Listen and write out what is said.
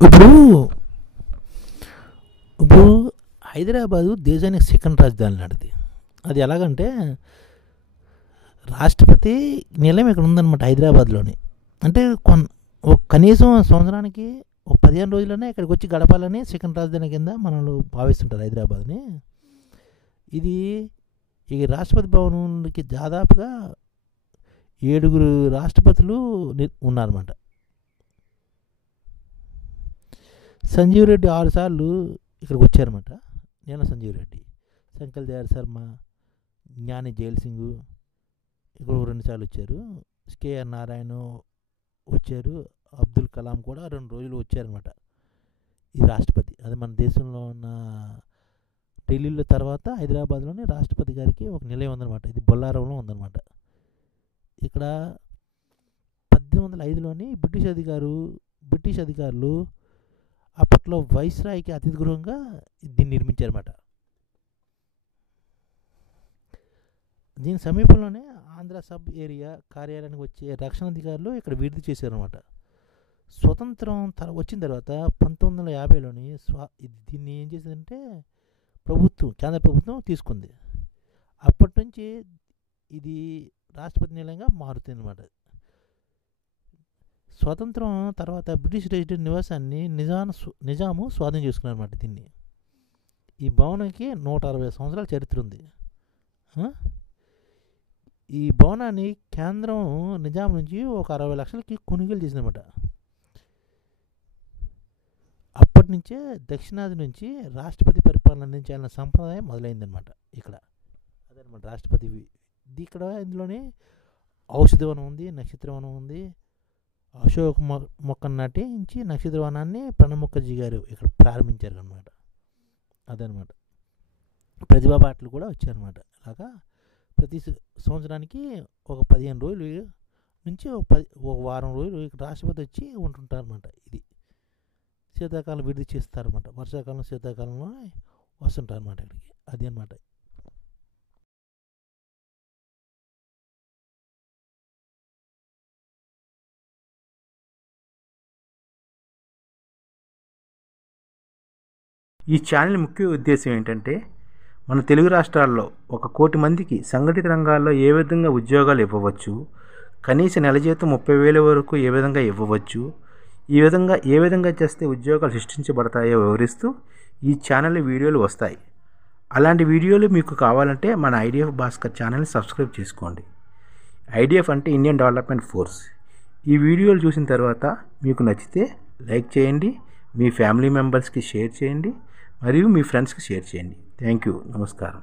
ఇప్పుడు ఇప్పుడు హైదరాబాదు దేశానికి సెకండ్ రాజధాని లాంటిది. అది ఎలాగంటే రాష్ట్రపతి నిలయం ఇక్కడ ఉందన్నమాట హైదరాబాద్లోని. అంటే కనీసం సంవత్సరానికి ఒక 15 రోజులనే ఇక్కడికి వచ్చి గడపాలని సెకండ్ రాజధాని కింద మనల్ని భావిస్తుంటారు హైదరాబాద్ని. ఇది ఈ రాష్ట్రపతి భవనానికి దాదాపుగా 7 రాష్ట్రపతులు ఉన్నారన్నమాట. సంజీవ్ రెడ్డి 6 సార్లు ఇక్కడికి వచ్చారన్నమాట. నేను సంజీవ్ రెడ్డి, శంకర్ దయాళ్ శర్మ, జ్ఞాని జైల్ సింగ్ ఇక్కడ 2 సార్లు వచ్చారు. కేఆర్ నారాయణ వచ్చారు. అబ్దుల్ కలాం కూడా 2 రోజులు వచ్చారనమాట. ఈ రాష్ట్రపతి అది మన దేశంలో ఉన్న ఢిల్లీలో తర్వాత హైదరాబాద్లోని రాష్ట్రపతి గారికి ఒక నిలయం ఉందన్నమాట. ఇది బొల్లారంలో ఉందన్నమాట. ఇక్కడ 1805లోని బ్రిటిష్ అధికారులు అప్పట్లో వైస్రాయ్కి అతిథి గృహంగా దీన్ని నిర్మించారన్నమాట. దీని సమీపంలోనే ఆంధ్ర సబ్ ఏరియా కార్యాలయానికి వచ్చే రక్షణ అధికారులు ఇక్కడ విడుదల చేశారన్నమాట. స్వతంత్రం వచ్చిన తర్వాత 1950లోని దీన్ని ఏం చేసిందంటే కేంద్ర ప్రభుత్వం తీసుకుంది. అప్పటి నుంచి ఇది రాష్ట్రపతి నిలయంగా మారుతుంది అన్నమాట. స్వాతంత్రం తర్వాత బ్రిటిష్ రెసిడెంట్ నివాసాన్ని నిజాము స్వాధీనం చేసుకున్నారన్నమాట. దీన్ని ఈ భవనానికి 160 సంవత్సరాల చరిత్ర ఉంది. ఈ భవనాన్ని కేంద్రం నిజాం నుంచి ఒక 60 లక్షలకి కొనుగోలు చేసిందన్నమాట. అప్పటి నుంచే దక్షిణాది నుంచి రాష్ట్రపతి పరిపాలన అందించాలన్న సంప్రదాయం మొదలైందనమాట. ఇక్కడ అదనమాట రాష్ట్రపతి. ఇక్కడ ఇందులోనే ఔషధవనం ఉంది, నక్షత్రవనం ఉంది. అశోక్ మొక్కను నాటించి నక్షత్రవనాన్ని ప్రణబ్ ముఖర్జీ గారు ఇక్కడ ప్రారంభించారు అనమాట. అదనమాట. ప్రతిభా పాటలు కూడా వచ్చారనమాట. అలాగా ప్రతి సంవత్సరానికి ఒక 15 రోజులు నుంచి ఒక వారం రోజులు ఇక్కడ రాష్ట్రపతి వచ్చి ఉంటుంటారన్నమాట. ఇది శీతాకాలం విడిది చేస్తారన్నమాట. వర్షాకాలం శీతాకాలంలో వస్తుంటారన్నమాట ఇక్కడికి. అది అన్నమాట. ఈ ఛానల్ ముఖ్య ఉద్దేశం ఏంటంటే మన తెలుగు రాష్ట్రాల్లో 1 కోటి మందికి సంఘటిత రంగాల్లో ఏ విధంగా ఉద్యోగాలు ఇవ్వవచ్చు, కనీస నెల జీతం 30,000 వరకు ఏ విధంగా ఇవ్వవచ్చు, ఏ విధంగా చేస్తే ఉద్యోగాలు సృష్టించబడతాయో వివరిస్తూ ఈ ఛానల్ వీడియోలు వస్తాయి. అలాంటి వీడియోలు మీకు కావాలంటే మన ఐడిఎఫ్ భాస్కర్ ఛానల్ని సబ్స్క్రైబ్ చేసుకోండి. ఐడిఎఫ్ అంటే ఇండియన్ డెవలప్మెంట్ ఫోర్స్. ఈ వీడియోలు చూసిన తర్వాత మీకు నచ్చితే లైక్ చేయండి, మీ ఫ్యామిలీ మెంబర్స్కి షేర్ చేయండి, మరియు మీ ఫ్రెండ్స్కి షేర్ చేయండి. Thank you. నమస్కారం.